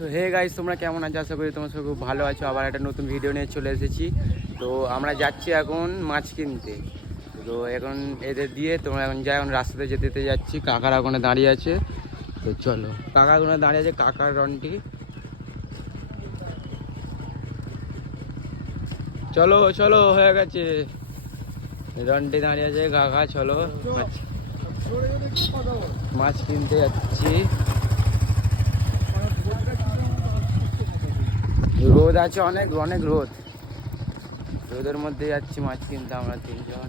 তো hey guys, তোমরা কেমন আছো? আশা করি তোমরা সব খুব ভালো আছো। আবার একটা নতুন ভিডিও নিয়ে চলে এসেছি। তো আমরা যাচ্ছি এখন মাছ কিনতে। তো এখন এদের দিয়ে তোমরা এখন যাই, এখন রাস্তাতে যেতে যাচ্ছি। কাকারা ওখানে দাঁড়িয়ে আছে। তো চলো, কাকা ওখানে দাঁড়িয়ে আছে, কাকার রনটি। চলো চলো, হয়ে গেছে। রনটি দাঁড়িয়ে আছে, কাকা চলো মাছ কিনতে যাচ্ছি। রোদ আছে, অনেক অনেক রোদ। রোদের মধ্যে যাচ্ছি মাছ কিনতে আমরা তিনজন।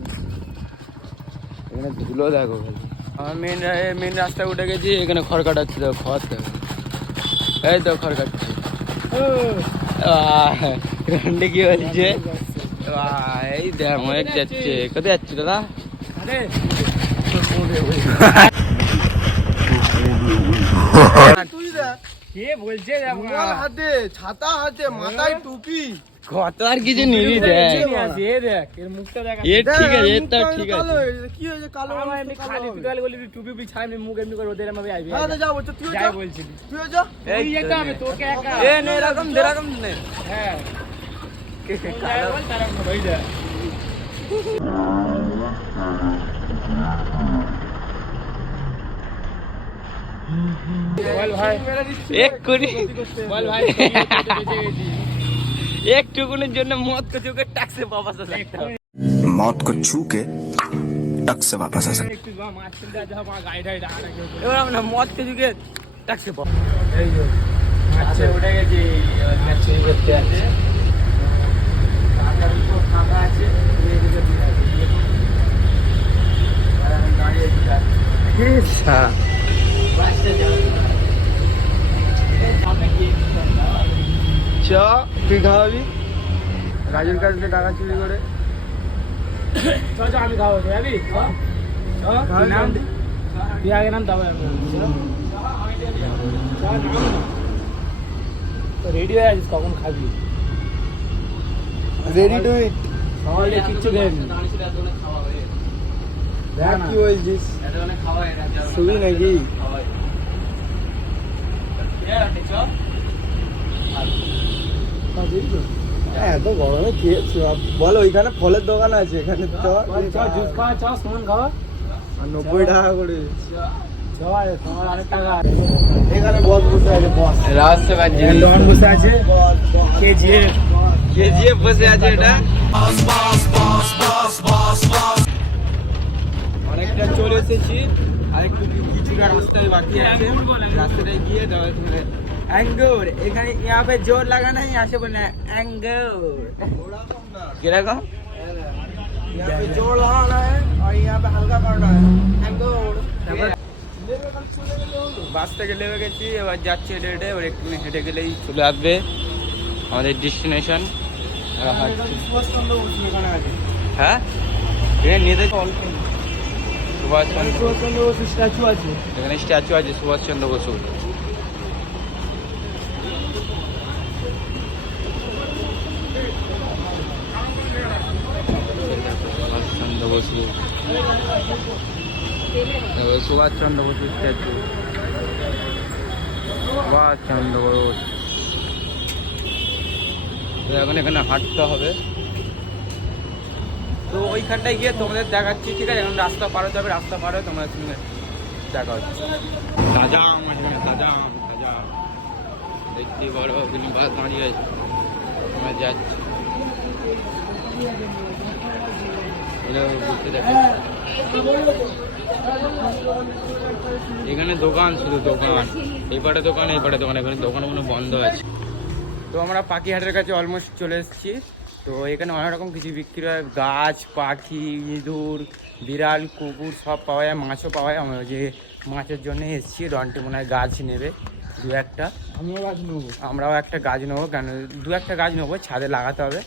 এখানে ধুলো দেখো খালি। আমার মেন রাস্তায় উঠে গেছি। এখানে খড় কাটাচ্ছি, দেখো খড় দেখো, এই তো খড় কাটছি। রান্ডে কি বলছে? এই দেখ অনেক যাচ্ছে। কোথায় যাচ্ছি দাদা? কে বলছে? হাতে ছাতা, হাতে মাথায় টুপি, কত আর কিছু নিবি? দেখ ঠিক আছে, এটা ঠিক আছে। কি হয়েছে? কালো খালি পিকাল বলি টুপি ছাড়া মুখ এমনি করে ওদের আমি আইবি। হ্যাঁ যা বলছো, তুই যাই যা বলছিলি তুই যা। এই এটা আমি তোকে একা এ নে এরকম এরকম নে। হ্যাঁ যাই বল তারা ভাই যা বল ভাই এক করি বল ভাই একটুকুনের জন্য মদ को चुके टैक्सी वापस आ सकता है। मौत को छू के टक से वापस आ सकते। একটু মাছ কিনতে যা মা গাইড গাইড আনা কেউ এবার আমরা মদ को चुके टैक्सी वापस। এই যে আচ্ছা উঠে গেছি মাছ চুরি করতে আছে টাকার উপর টাকা আছে এই দিকে দিকে আছে আর আমি গাড়ি দিকে अच्छा বাসে যাও সামনে কি চ তুই খাওয়াবি রাজুর কাছ থেকে টাকা চুরি করে। চল আমি খাবো যাবি নাম তুই আগে নাম তবে তো রেডি হয়ে আছিস কখন খাবি? রেডি টু ইট। সকালে কিচ্ছু খাইনি দেখ কি বলছিস, শুবি নাকি? এত গরমে খেয়েছি। বল ওইখানে ফলের দোকান আছে, এখানে জুস খাওয়া চ সুমন খাওয়া 90 টাকা করে। চল তোমার অনেক টাকা এখানে বস বসে আছে, বস রাস্তা বাজে দোকান বসে আছে কেজিএফ কেজিএফ বসে আছে। এটা অনেকটা চলে এসেছি, আর একটু কিছুটা রাস্তায় বাকি আছে। রাস্তাটায় গিয়ে অ্যাঙ্গুর এখানে यहाँ पे जोर लगाना है, यहाँ से बोलना है অ্যাঙ্গুর। কিরকম? यहाँ पे जोर लगाना है और यहाँ पे हल्का करना है। বাস থেকে নেমে গেছি, এবার যাচ্ছি হেঁটে হেঁটে। এবার একটু হেঁটে গেলেই চলে আসবে আমাদের ডেস্টিনেশন। হ্যাঁ এখানে নিয়ে দেখো সুভাষচন্দ্র বসু স্ট্যাচু আছে এখানে স্ট্যাচু আছে সুভাষচন্দ্র বসু। সুভাষচন্দ্র বসু, সুভাষচন্দ্র বসু স্ট্যাচু, সুভাষচন্দ্র বোস। এখন এখানে হাঁটতে হবে। তো ওইখানটায় গিয়ে তোমাদের দেখাচ্ছি, ঠিক আছে? এখন রাস্তা পার হতে হবে, রাস্তা পার হয়ে তোমাদের সঙ্গে দেখা হচ্ছে। তাজা আম আছে, তাজা আম, তাজা আম দেখতেই পারো। বাস দাঁড়িয়ে আছে, আমরা যাচ্ছি। এখানে দোকান, শুধু দোকান, এই পাটে দোকান, এই পাটে দোকান। এখানে দোকানগুলো বন্ধ আছে। তো আমরা পাখিহাটের কাছে অলমোস্ট চলে এসেছি। তো এখানে অনেক রকম কিছু বিক্রি হয়, গাছ, পাখি, ইঁদুর, বিড়াল, কুকুর সব পাওয়া যায়, মাছও পাওয়া যায়। আমরা যে মাছের জন্য এসেছি, রন্টি মনে হয় গাছ নেবে দু একটা। আমিও গাছ নেবো, আমরাও একটা গাছ নেবো, কেন দু একটা গাছ নেবো, ছাদে লাগাতে হবে।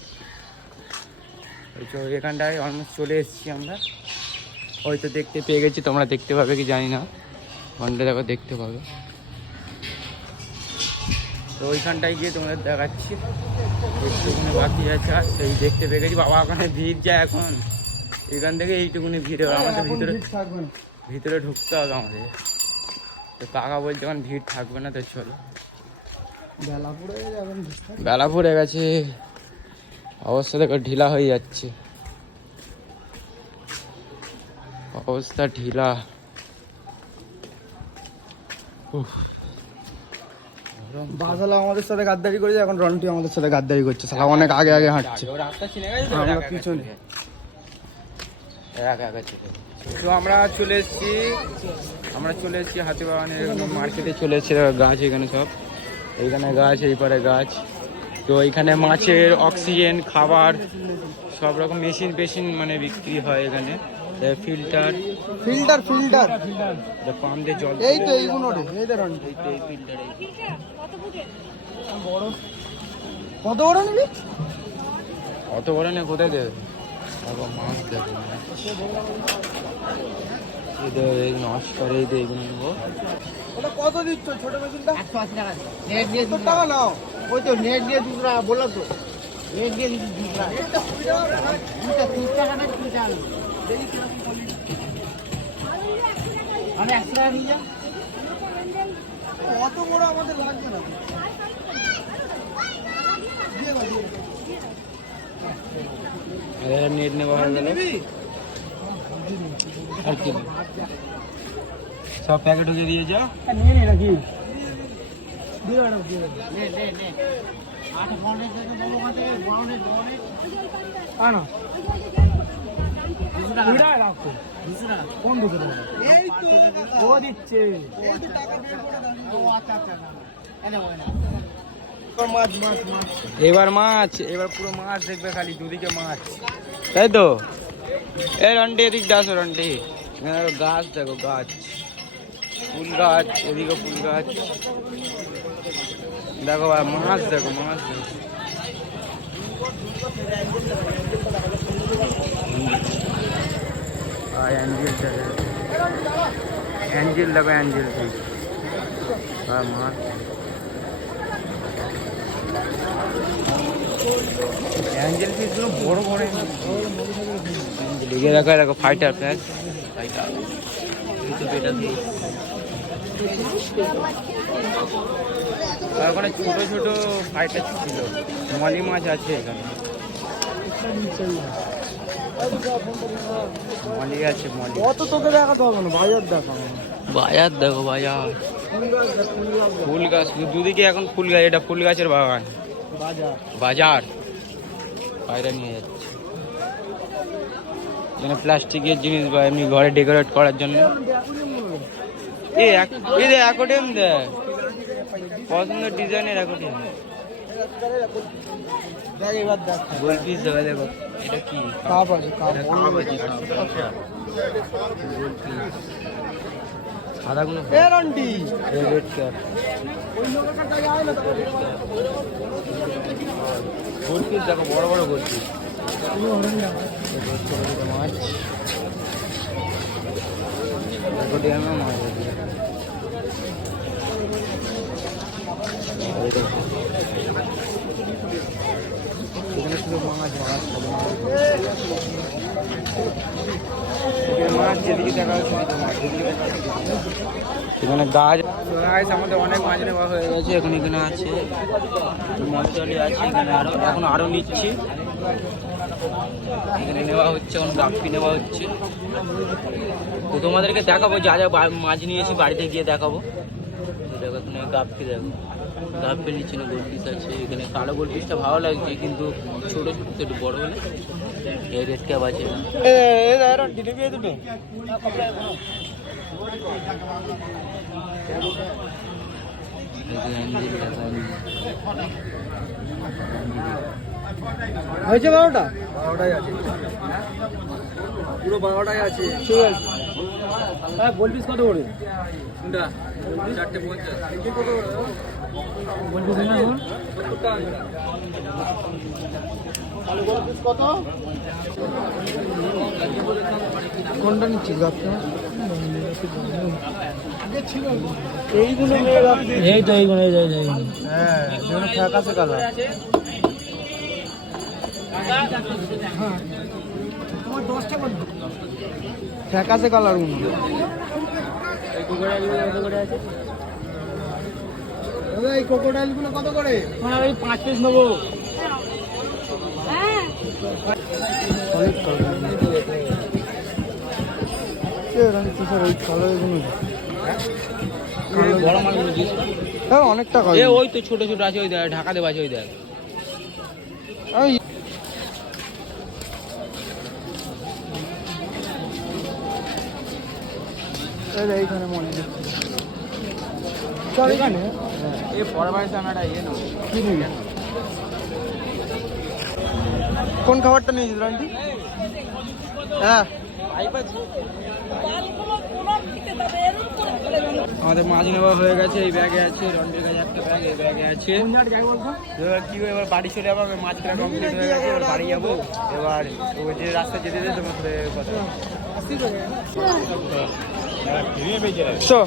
ওই তো এখানটায় অলমোস্ট চলে এসেছি আমরা। ওই তো দেখতে পেয়ে গেছি, তোমরা দেখতে পাবে কি জানি না, ঘন্টা দেখো দেখতে পাবে। তো ওইখানটায় গিয়ে তোমাদের দেখাচ্ছি, একটুখানি বাকি আছে। আর সেই দেখতে পেয়ে গেছি, বাবা ওখানে ভিড় যায় এখন। এখান থেকে এইটুকুনি ভিড় হবে, আমাদের ভিতরে ঢুকতে হবে আমাদের। তো কাকা বলছে এখন ভিড় থাকবে না, তো চলো বেলা পড়ে গেছে, অবস্থা দেখো ঢিলা হয়ে যাচ্ছে, অবস্থা ঢিলা। বাসালা আমাদের সাথে গাদ্দারি করেছে, এখন রন্টি আমাদের সাথে গাদ্দারি করছে, সালা অনেক আগে আগে হাঁটছে। রাস্তা চিনে গেছে তো, আমরা পিছনে। তো আমরা চলে এসেছি হাতিবাগানের মার্কেটে চলে এসেছি। গাছ এখানে সব, এইখানে গাছ, এই পারে গাছ। তো এইখানে মাছের অক্সিজেন, খাবার, সব রকম মেশিন পেশিন মানে বিক্রি হয় এখানে। ফিল্টার পাম্প দিয়ে জল, এই তো এইগুলো রে, এই তো রন্টি। এই ফিল্টার কত বড় নিবি? অত বড় না, কোথায় দেবে মাছ দেখো, নমস্কার। এই তো এইগুলো নেবো। ওটা কত দিচ্ছ ছোট মেশিনটা? 180 টাকা নেট দিয়ে 70 টাকা নাও। ওই তো নেট দিয়ে 2 টাকা বললো তো, নেট দিয়ে 2 টাকা, এটা 30 টাকা না 30 টাকা আমি 100 টাকা নিয়ে যাও। কত বড় আমাদের লাগবে না। নেট নেওয়া হয়ে গেল। আর কি সব প্যাকেট ঢুকে দিয়ে যাও। নিয়ে নে নাকি? নে নে নে 8 ঘন্টা থেকে বড় মাছ থেকে বড় নেট আনো। 200 টাকা রাখো। 200 টাকা কোন 200 টাকা? এই তো ও দিচ্ছে। এই তো টাকা বের করে দাও। ও আচ্ছা আচ্ছা এনে বলে মাছ। এবার পুরো মাছ দেখবে, খালি দুদিকে মাছ, তাই তো। এই রন্টি এদিক আসো, রন্টি গাছ দেখো, গাছ, ফুল গাছ, এদিকে ফুল গাছ দেখো, আর মাছ দেখো, মাছ দেখো। অ্যাঞ্জেল দেখো, অ্যাঞ্জেল ফিশ, আর মাছ। অ্যাঞ্জেল ফিশ গুলো বড় বড়, লিখে রাখা, দেখো ফাইটার প্যাক, ফাইটার। ওখানে ছোট ছোট ফাইটার ছিল, মলি মাছ আছে এখানে, মলি আছে, মলি। কত তোকে দেখাতে হবে না, বাজার দেখা। বাজার দেখো, বাজার, ফুল গাছ দুদিকে এখন ফুল গাছ, এটা ফুল গাছের বাগান, বাজার। বাইরে নিয়ে যাচ্ছে এখানে প্লাস্টিকের জিনিস বা এমনি ঘরে ডেকোরেট করার জন্য। এই যে অ্যাকোরিয়াম দেয়, পছন্দ ডিজাইনের অ্যাকোরিয়াম। গোলপিস দেবে, দেখো এটা কি কাপ আছে, কাপ। সাদাগুলো এ রন্টি, রেড ক্যাপ, গোলপিস দেখো, বড় বড় গোলপিস। মাছ অ্যাকোরিয়ামে মাছ আছে। এখানে শুধু মাছ, মাছ যেদিকে দেখা যাচ্ছে মাছ, এখানে গাছ। আমাদের অনেক মাছ নেওয়া হয়ে গেছে, এখন এখানে আছে মশালি আছে, এখানে এখন আরো নিচ্ছি, এখানে নেওয়া হচ্ছে, এখন গাপ্পি নেওয়া হচ্ছে। তো তোমাদেরকে দেখাবো যা যা মাছ নিয়েছি, বাড়িতে গিয়ে দেখাবো। দেখো তুমি গাপ্পি, দেখো গাপ্পি নিচ্ছি না, গোলপিস আছে এখানে। কালো গোলপিসটা ভালো লাগছে, কিন্তু ছোটো ছোটো তো একটু বড়ো হলে। এই রেড ক্যাপ আছে, হয়েছে 12টা? 12টাই আছে, পুরো 12টাই আছে। ঠিক আছে। গোলপিস কত করে? কোনটা? 450। গোলপিস না গোলপিস কত? কোনটা নিচ্ছিস? এইগুলো এই তো এইগুলো, হ্যাঁ, যেগুলো ফ্যাকাশে কালার। হ্যাঁ, তোমার 10টা কত? ফ্যাকাশে কালার গুলো। দাদা এই ক্রোকোডাইল গুলো কত করে? তোমার ওই 5 পিস নেবো। ওই কালারগুলো বড় মাছগুলো দিস। হ্যাঁ অনেক টাকা। ওই তো ছোট ছোট আছে, ওই দেখ ঢাকা দেওয়া আছে, ওই দেখ। এইখানে মনে এখানে এই পরের মাসে আমরা একটা ইয়ে নেবো। কি নিবি? কোন খাবারটা নিয়েছিস আন্টি? হ্যাঁ আমাদের মাছ নেওয়া হয়ে গেছে, এই ব্যাগে আছে, রন্ডের কাছে একটা ব্যাগ, এই ব্যাগে আছে। এবার কি হবে, এবার বাড়ি চলে যাবো, মাছ কেনা কমপ্লিট হয়ে গেছে, এবার বাড়ি যাবো। এবার ওই যে রাস্তা যেতে যেতে তোমার সাথে কথা। চো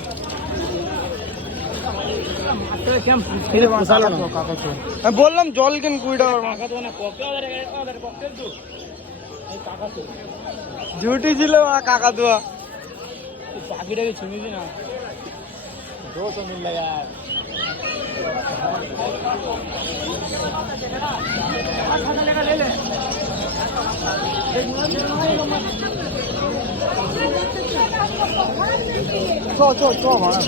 আমি বললাম জল কেন 20 টাকার ঝুটি ছিল কাকা দুয়া। পাখিটাকে ছুঁয়েছি না, 200 মিল লাগা। চো মারা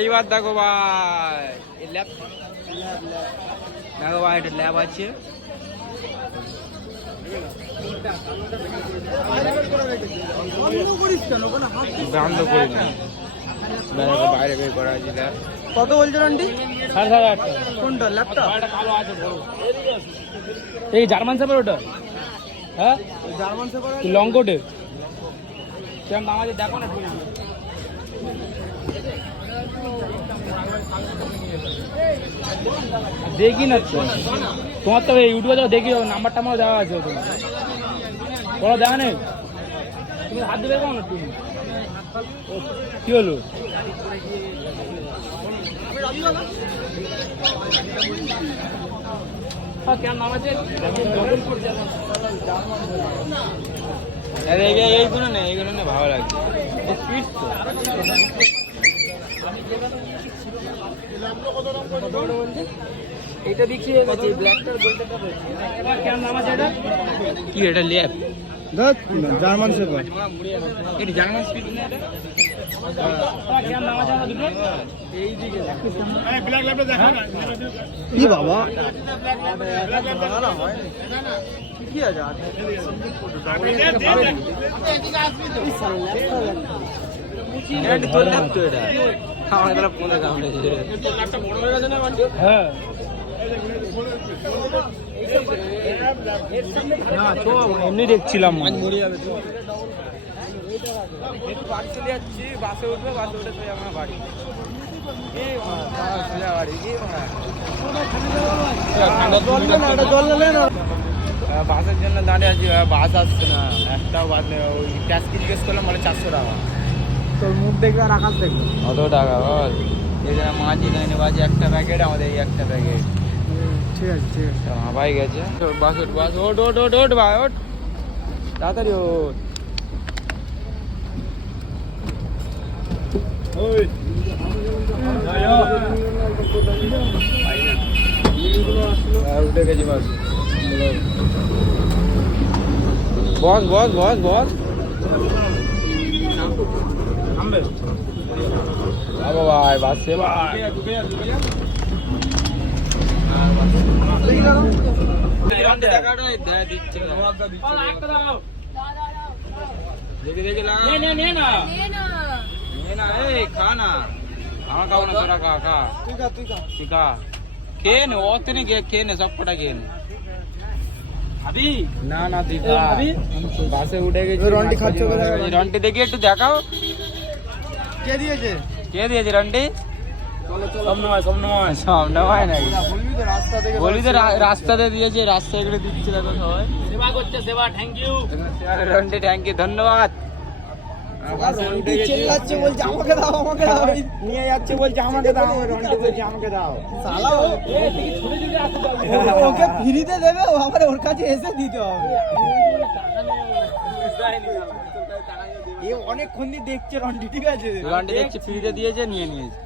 এইবার দেখো ভাই, ল্যাব দেখো ভাই, এটা ল্যাব আছে। বন্ধ করি না, বাইরে বের করা আছে ল্যাব। কত বলছেন আন্টি? 8,500 টাকা। কোনটা ল্যাপটপ? এই জার্মান শেফার্ড ওটা? হ্যাঁ জার্মান শেফার্ড লং কোটে কেমন দাম আছে দেখো না। দেখি না তো, তোমার তো ইউটিউবে যাও দেখি, নাম্বার টাম্বার দেওয়া আছে ওখানে, ওরা দেখা নেই। তুমি হাত দেবে কেমন তুমি? কি হলো? কেমন নাম আছে? এইগুলো না, এইগুলো না ভালো লাগছে। এটা বিক্রি হয়ে গেছে, ব্ল্যাকটার গোল্ডেরটা রয়েছে। কেমন নাম আছে এটা? কি এটা ল্যাব? German shepherd. এটা জার্মান স্পিড না এটা? কেমন নাম আছে দুটো? কি বাবা কি আছে? এটা তোর ল্যাব তো, এটা আমার তাহলে ফোনে কামড়েছে। হ্যাঁ এমনি দেখছিলাম। বাড়ি চলে যাচ্ছি, বাসে উঠবে, বাসে উঠে তো আমার বাড়ি। বাসের জন্য দাঁড়িয়ে আছি, বাস আসছে না, একটাও বাস নেই। ওই ট্যাক্সি জিজ্ঞেস করলাম, বলে 400 টাকা। তোর মুখ দেখবে আর আকাশ দেখবে। কত টাকা বল? এই জন্য মাঝি লাইনে বাজে একটা প্যাকেট, আমাদের এই একটা প্যাকেট। ঠিক আছে ঠিক আছে। ভাই গেছে বাস, ওঠ বাস, ওঠ ওঠ ওঠ ওঠ ভাই, ওঠ তাড়াতাড়ি ওঠ। উঠে গেছি বাস। বস বস বস বস। বাবা ভাই বাসে ভাই, দেখে দেখে লাগা। নে না, এই খা না, আমার খাও না, তোরা খা খা। তুই খা ঠিক আছে, খেয়ে নে, ওতে নে, খেয়ে নে, সব কটা খেয়ে নে। না না তুই খা, বাসে উঠে গেছি। রন্টি খাচ্ছ কোথায়? রন্টি দেখি একটু দেখাও, কে দিয়েছে? কে দিয়েছে রন্টি? সমনয় সামনে নাকি? বলবি তো রাস্তা থেকে। বলি তো রাস্তাতে দিয়েছে, রাস্তায় এগুলো দিচ্ছে দেখো সবাই। সেবা করছে, সেবা, thank you. Ronti thank you, ধন্যবাদ। রন্টি চেল্লাচ্ছে বলছে আমাকে দাও আমাকে দাও, নিয়ে যাচ্ছে বলছে আমাকে দাও, রন্টি বলছে আমাকে দাও। শালা ওকে ফ্রিতে দেবে, ও আবার ওর কাছে এসে দিতে হবে। এ অনেকক্ষণ দিয়ে দেখছে রন্টি, ঠিক আছে, রন্টি দেখছে ফ্রিতে দিয়েছে, নিয়ে নিয়েছে,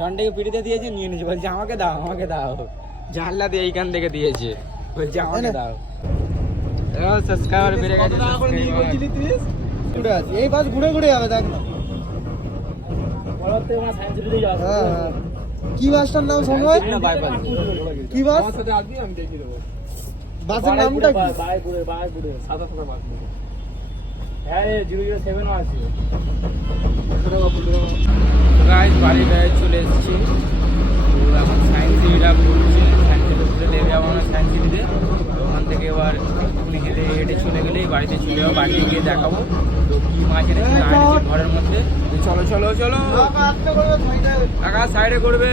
রন্টিকে ফ্রিতে দিয়েছে, নিয়ে নিয়েছে, বলছে আমাকে দাও আমাকে দাও, জানলা দিয়ে এইখান থেকে দিয়েছে, বলছে আমাকে দাও। সাবস্ক্রাইবার বেড়ে গেছে, এই বাস ঘুরে ঘুরে যাবে, দেখ না। হ্যাঁ, কি বাসটার নাম সময়? কি বাস? বাসের নামটা কি? গাইস বাড়িতে চলে এসেছি, তো এখন সায়েন্স সিটিটা ঘুরছে, সায়েন্স সিটি নেমে যাবো আমরা সায়েন্স সিটিতে। তো ওখান থেকে এবার একটুখানি হেঁটে হেঁটে চলে গেলেই বাড়িতে চলে যাবো, বাড়িতে গিয়ে দেখাবো তো কি মাছ এনেছি না এনেছি ঘরের মধ্যে। তো চলো চলো চলো, কাকা সাইডে করবে।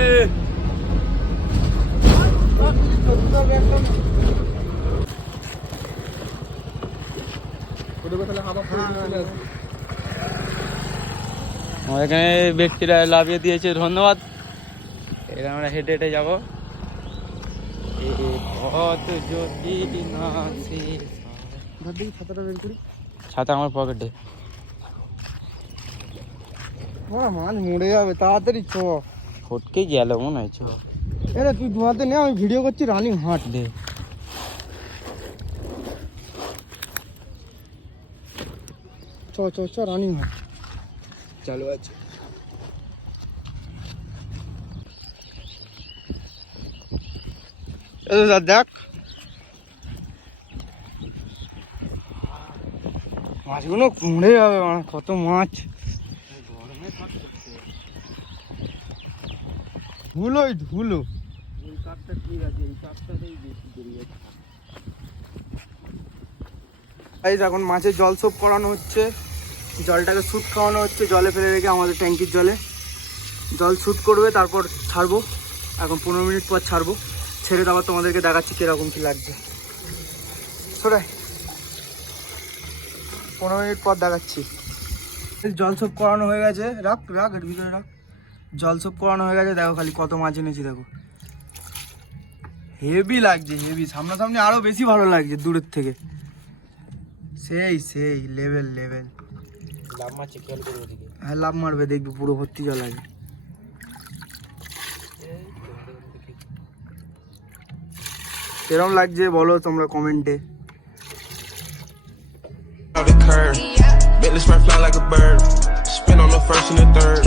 আমার এখানে ব্যক্তিরা লাভিয়ে দিয়েছে, ধন্যবাদ। এখানে আমরা হেঁটে হেঁটে যাবো। ছাতাটা বের করি। ছাতা আমার পকেটে। মাছ মরে যাবে, তাড়াতাড়ি চ। ফটকে গেল মনে হয়। এরে তুই ধোয়াতে নে, আমি ভিডিও করছি, রানিং হাঁট দে। চ চ চ, রানিং হাঁট চালু আছে। দেখ মাছগুলো মরে যাবে, কত মাছ। ধুলোই ধুলো। এই কাপটা ঠিক আছে, এই কাপটাতেই বেশি বেরিয়েছে। এখন মাছের জল সোপ করানো হচ্ছে, জলটাকে স্যুট খাওয়ানো হচ্ছে, জলে ফেলে রেখে আমাদের ট্যাঙ্কির জলে জল স্যুট করবে, তারপর ছাড়বো। এখন 15 মিনিট পর ছাড়বো, ছেড়ে দেওয়ার তোমাদেরকে দেখাচ্ছি কিরকম কি লাগছে। সরাই 15 মিনিট পর দেখাচ্ছি। জল সোপ করানো হয়ে গেছে, রাখ রাখ এর ভিতরে রাখ। জল সোপ করানো হয়ে গেছে, দেখো খালি কত মাছ এনেছি, দেখো হেভি লাগছে, হেভি। সামনাসামনি আরো বেশি ভালো লাগছে দূরের থেকে, সেই সেই লেভেল লেভেল। লাভ মারছে, খেয়াল করবো দিকে। হ্যাঁ লাভ মারবে, দেখবি পুরো ভর্তি জল আছে। কেরম লাগছে বলো তোমরা কমেন্টে। the curve. Bentley Smart fly like a bird. Spin on the first and the third.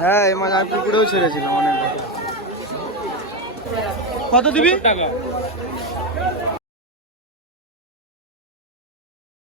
হ্যাঁ এই মাছ আমি পুকুরেও ছেড়েছিলাম অনেক। কত দিবি? টাকা